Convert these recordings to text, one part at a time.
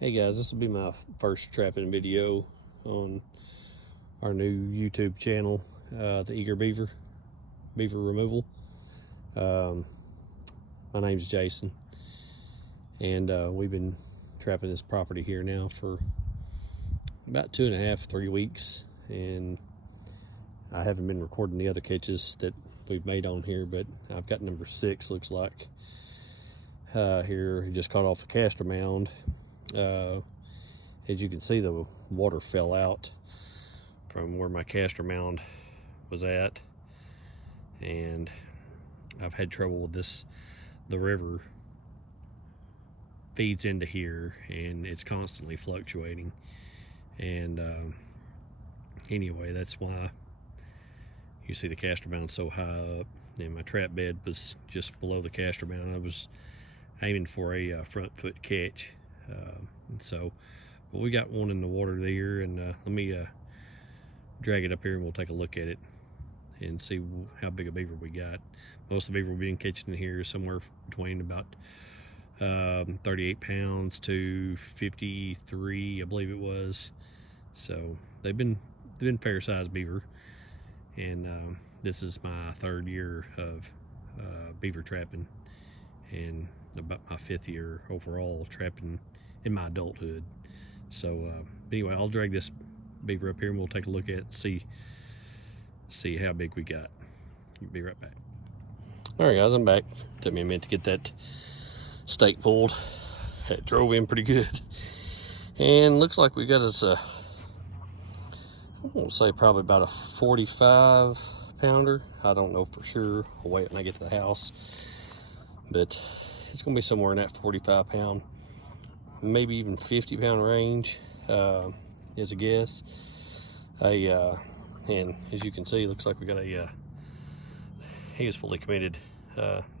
Hey guys, this will be my first trapping video on our new YouTube channel, the Eager Beaver Removal. My name's Jason, and we've been trapping this property here now for about 2.5-3 weeks, and I haven't been recording the other catches that we've made on here, but I've got number 6, looks like, here. Just caught off a Castor Mound. As you can see, the water fell out from where my Castor Mound was at, and I've had trouble with this. The river feeds into here and it's constantly fluctuating, and anyway, that's why you see the Castor Mound so high up, and my trap bed was just below the Castor Mound. I was aiming for a front foot catch. But we got one in the water there, and let me drag it up here and we'll take a look at it and see how big a beaver we got. Most of the beaver we've been catching here is somewhere between about 38 pounds to 53, I believe it was. So they've been fair sized beaver, and this is my 3rd year of beaver trapping, and about my 5th year overall trapping in my adulthood. So anyway, I'll drag this beaver up here and we'll take a look at it and see how big we got. Be right back. All right guys, I'm back. Took me a minute to get that stake pulled. It drove in pretty good, and looks like we got us I won't say probably about a 45 pounder. I don't know for sure. I'll wait when I get to the house, but it's gonna be somewhere in that 45 pound, maybe even 50 pound range, is a guess. And as you can see, it looks like we got he is fully committed,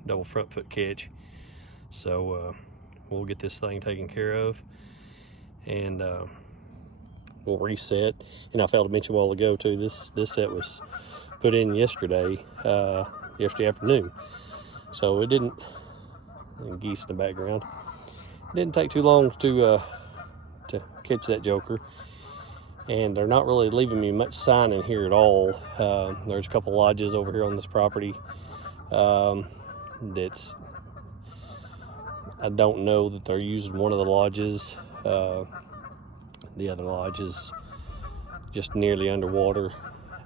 double front foot catch. So we'll get this thing taken care of, and we'll reset. And I failed to mention a while ago too, this set was put in yesterday afternoon, so it didn't, and geese in the background, it didn't take too long to catch that joker. And they're not really leaving me much sign in here at all. There's a couple lodges over here on this property that's, I don't know that they're using one of the lodges. The other lodge is just nearly underwater,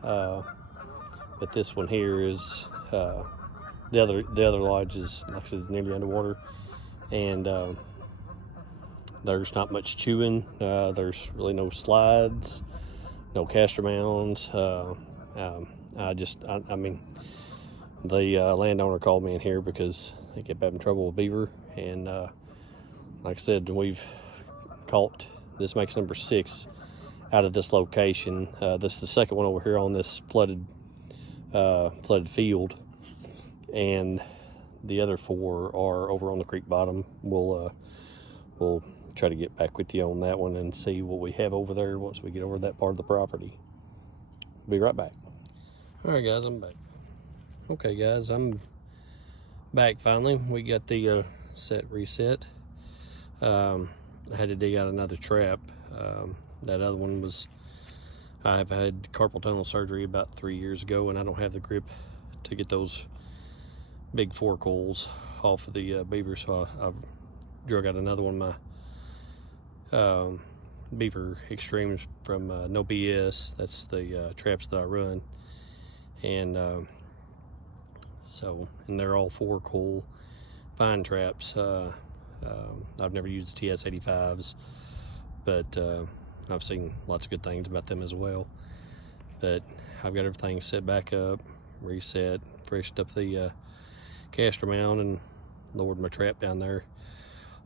but this one here is the other lodge is, like I said, nearly underwater, and there's not much chewing. There's really no slides, no Castor Mounds. I mean, the landowner called me in here because they kept having trouble with beaver, and like I said, we've caught, this makes number 6 out of this location. This is the second one over here on this flooded field, and the other 4 are over on the creek bottom. We'll try to get back with you on that one and see what we have over there once we get over that part of the property. Be right back. All right guys, I'm back. Okay guys, I'm back finally. We got the set reset. I had to dig out another trap. That other one was, I've had carpal tunnel surgery about 3 years ago, and I don't have the grip to get those big 4 coils off of the beaver, so I've drug out another one, my Beaver Extremes from No BS. That's the traps that I run, and and they're all 4 coil fine traps. I've never used the TS85s, but I've seen lots of good things about them as well. But I've got everything set back up, reset, freshened up the Castor Mound, and lowered my trap down there.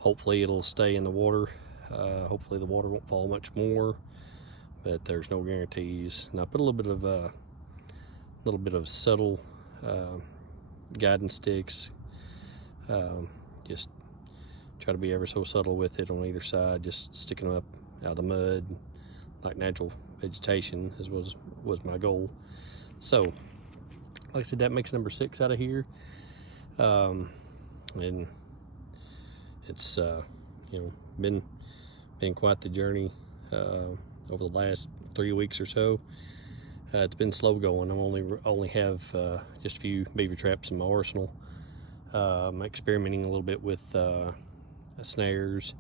Hopefully it'll stay in the water. Hopefully the water won't fall much more, but there's no guarantees. And I put a little bit of subtle guiding sticks. Just try to be ever so subtle with it on either side, just sticking them up out of the mud like natural vegetation was my goal. So like I said, that makes number 6 out of here, and it's been been quite the journey over the last 3 weeks or so. It's been slow going. I only have just a few beaver traps in my arsenal. I'm experimenting a little bit with snares.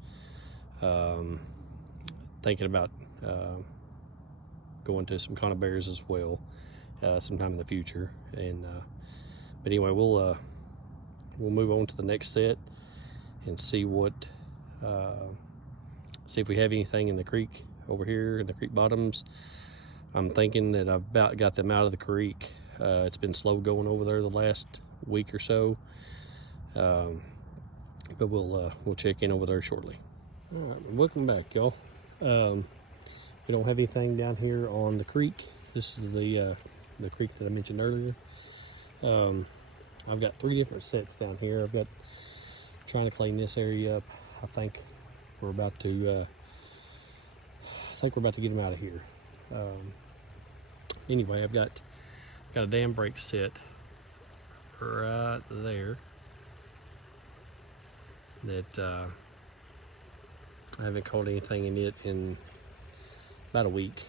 Thinking about going to some conibears as well sometime in the future. And but anyway, we'll move on to the next set and see if we have anything in the creek over here in the creek bottoms. I'm thinking that I've about got them out of the creek. It's been slow going over there the last week or so, but we'll check in over there shortly. All right, welcome back, y'all. We don't have anything down here on the creek. This is the creek that I mentioned earlier. I've got 3 different sets down here. I've got trying to clean this area up. I think we're about to get them out of here. Anyway, I've got a dam break set right there that I haven't caught anything in it in about a week.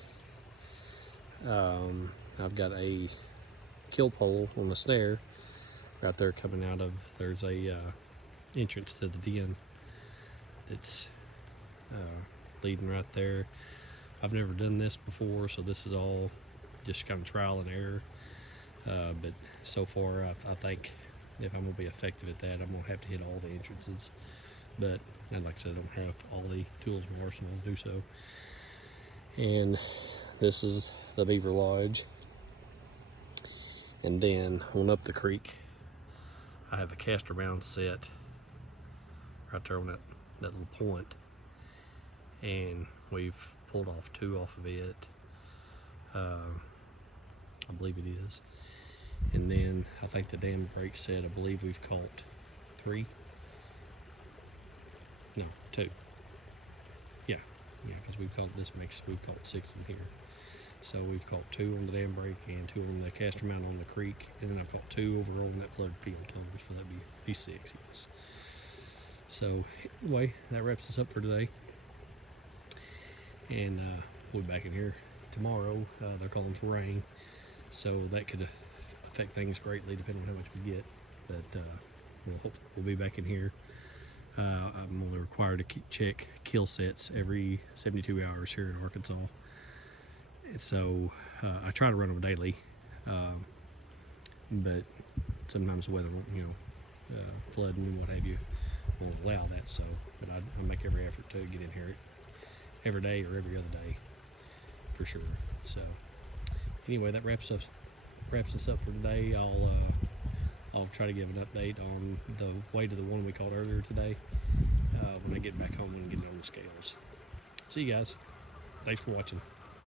I've got a kill pole on the snare right there coming out of, there's a entrance to the den that's leading right there. I've never done this before, so this is all just kind of trial and error, but so far I think if I'm going to be effective at that, I'm going to have to hit all the entrances, but like I said, I don't have all the tools in my arsenal to do so. And this is the Beaver Lodge, and then on up the creek I have a Castor Mound set right there on that little point, and we've pulled off 2 off of it, I believe it is. And then I think the dam break set, I believe we've caught 3, no, 2. Yeah, because we've caught 6 in here. So we've caught 2 on the dam break and 2 on the Castor Mound on the creek, and then I've caught 2 overall in that flooded field total, so that'd be 6, yes. So anyway, that wraps us up for today, and we'll be back in here tomorrow. They're calling for rain, so that could affect things greatly depending on how much we get, but we'll be back in here. I'm only required to check kill sets every 72 hours here in Arkansas, so I try to run them daily, but sometimes the weather won't, flooding and what have you, won't allow that. So, but I make every effort to get in here every day or every other day for sure. So anyway, that wraps us up for today. I'll try to give an update on the weight of the one we caught earlier today when I get back home and get it on the scales. See you guys. Thanks for watching.